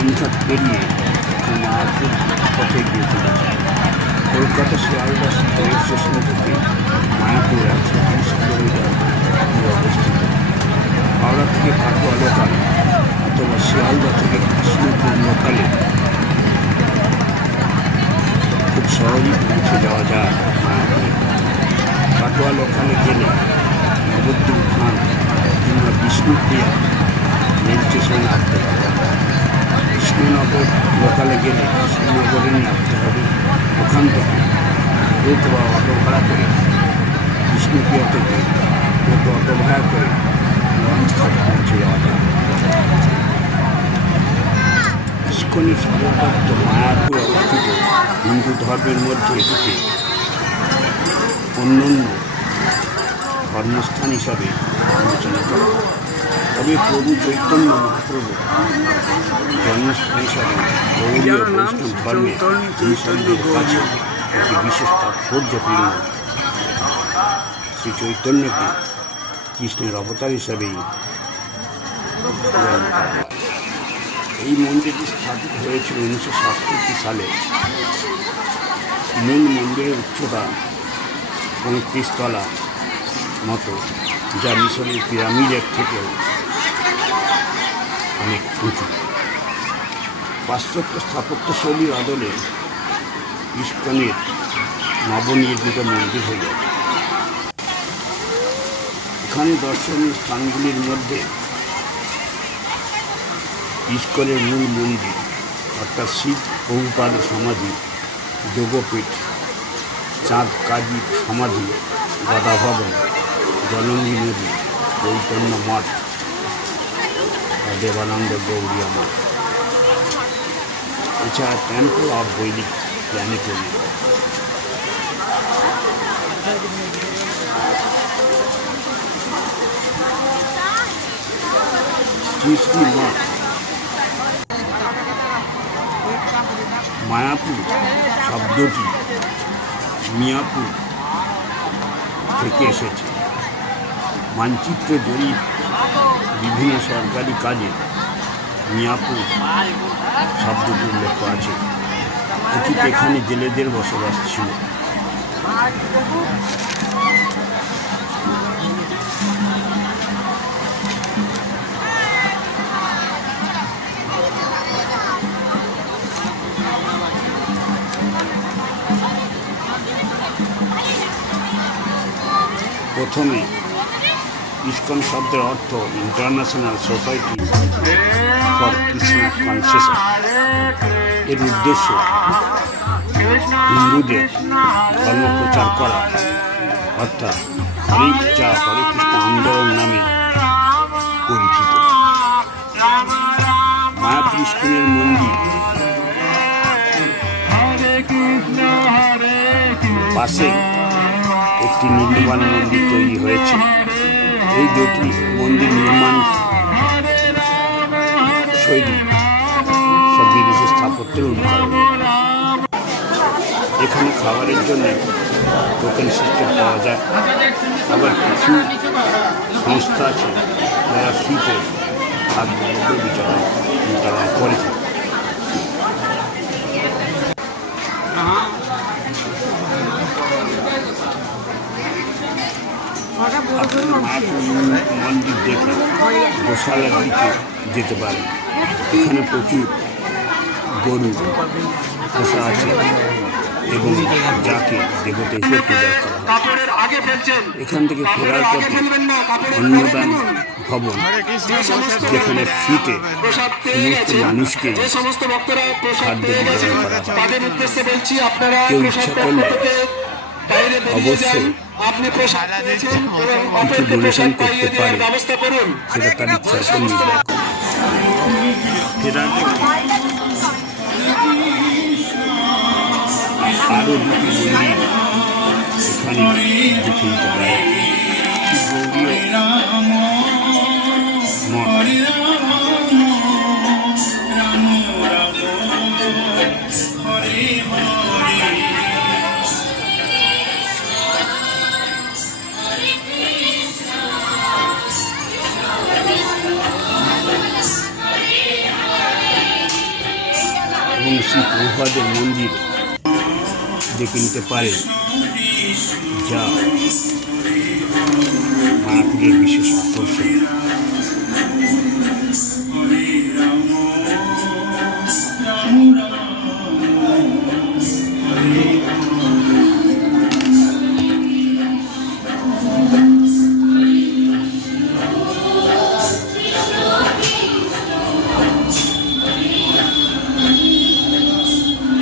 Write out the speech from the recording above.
লঞ্চঘাট পেরিয়ে মায়াপুর পথে গিয়ে চলেছে। কলকাতা শিয়ালদা রেল স্টেশন থেকে মায়াপুর 130 কিলোমিটার দূরে অবস্থিত। হাওড়া থেকে কাটোয়া লোকাল অথবা শিয়ালদা থেকে কৃষ্ণপুর লোকালে খুব সহজেই পৌঁছে যাওয়া যায় মায়াপুরে। কাটোয়া লোকালে গেলে নবদ্বীপ খান কিংবা বিষ্ণুপ্রিয়া রেল স্টেশনে নামতে হবে। কৃষ্ণনগর লোকালে গেলে কৃষ্ণনগরে নামতে হবে। ওখান থেকে টোটো বা অটো ভাড়া করে বিষ্ণুপ্রিয়া থেকে অটো ভাড়া করে লঞ্চঘাট পৌঁছে যাওয়া যায়। ইস্কনের সদর দপ্তর মায়াপুরে অবস্থিত। হিন্দু ধর্মের মধ্যে এটিকে অন্যান্য ধর্মস্থান হিসাবে বিবেচনা করা হয়। তবে প্রভু চৈতন্য মহাপ্রভু জন্মস্থান হিসাবে গৌড়ীয় বৈষ্ণব ধর্মের অনুসারীদের কাছে একটি বিশেষ তাৎপর্যপূর্ণ। শ্রী চৈতন্যকে কৃষ্ণের অবতার হিসাবেই এই মন্দিরটি স্থাপিত হয়েছিল 1967 সালে। মূল মন্দিরের উচ্চতা 35 তলা মতো, যা মিশরের পিরামিডের থেকেও অনেক উঁচু। পাশ্চাত্য স্থাপত্যশৈলীর আদলে ইস্কনের নবনির্মিত মন্দির হয়ে গেছে। এখানে দর্শনীয় স্থানগুলির মধ্যে ইস্কনের মূল মন্দির অর্থাৎ শিব প্রভুপাদ সমাধি, যোগপীঠ, চাঁদ কাজী সমাধি, গদা ভবন, জলঙ্গি নদী, চৈতন্য মঠ, দেবানন্দ গৌড়িয়া মঠ, এছাড়া টেম্পল অফ বৈদিক প্ল্যানেটোরিয়াম। শ্রী শ্রী মঠ মায়াপুর শব্দটি মিয়াপুর থেকে এসেছে। মানচিত্র জরিপ বিভিন্ন সরকারি কাজে মিয়াপুর শব্দটি উল্লেখ আছে। অতীতে এখানে জেলেদের বসবাস ছিল। প্রথমে ইস্কন শব্দের অর্থ international society for Krishna consciousness. এর উদ্দেশ্য হিন্দুদের ধর্ম প্রচার করা, অর্থাৎ হরে কৃষ্ণ আন্দোলন নামে পরিচিত। মায়াপুর ইস্কনের মন্দির পাশে একটি নির্মাণ মন্দির তৈরি হয়েছে। এই দুটি মন্দির নির্মাণ শৈলী সব বিদেশি স্থাপত্যের অনুকরণ। এখানে খাবারের জন্য টোকেন সিস্টেম পাওয়া যায়। আবার কিছু সংস্থা আছে যারা ফ্রিতে খাদ্যদ্রব্য বিতরণ করে থাকে। মন্দির দেখে গোশালার দিকে যেতে পারেন। এখানে প্রচুর গরু পোষা আছে এবং যাকে দেবতা হিসেবে পূজা করা হয়। এখান থেকে ফেরার পথে অন্নদান ভবন, যেখানে ফ্রিতে সমস্ত মানুষকে খাদ্য বিতরণ করা হয়। কেউ ইচ্ছা করলে অবশ্যই কিছু ডোনেশন করতে পারে, সেটা তার ইচ্ছার উপর নির্ভর করে। আরও দুটি মন্দির এখানে দেখে নিতে পারে। এবং শ্রী প্রভুপাদের মন্দির দেখে নিতে পারেন, যা মায়াপুরের বিশেষ আকর্ষণ।